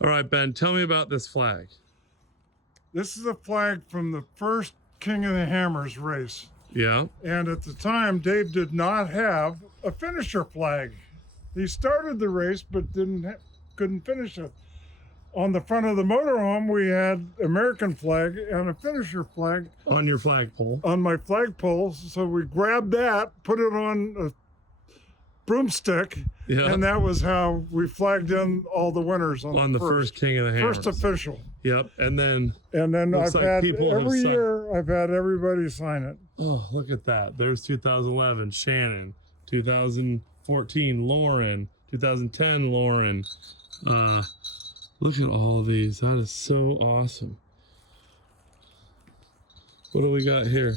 All right, Ben, tell me about this flag. This is a flag from the first King of the Hammers race. Yeah. And at the time, Dave did not have a finisher flag. He started the race, but couldn't finish it. On the front of the motorhome, we had American flag and a finisher flag. On your flagpole. On my flagpole. So we grabbed that, put it on a broomstick, and that was how we flagged in all the winners on the first King of the Hammers. First official. Yep, and then I've had every year I've had everybody sign it. Oh, look at that! There's 2011 Shannon, 2014 Loren, 2010 Loren. Look at all these. That is so awesome. What do we got here?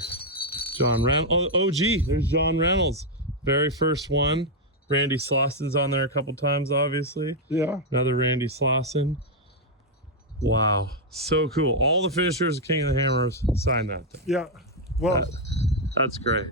John Reynolds. Oh, gee, there's John Reynolds. Very first one. Randy Slawson's on there a couple times, obviously. Yeah. Another Randy Slawson. Wow. So cool. All the finishers of King of the Hammers signed that thing. Yeah. Well, that's great.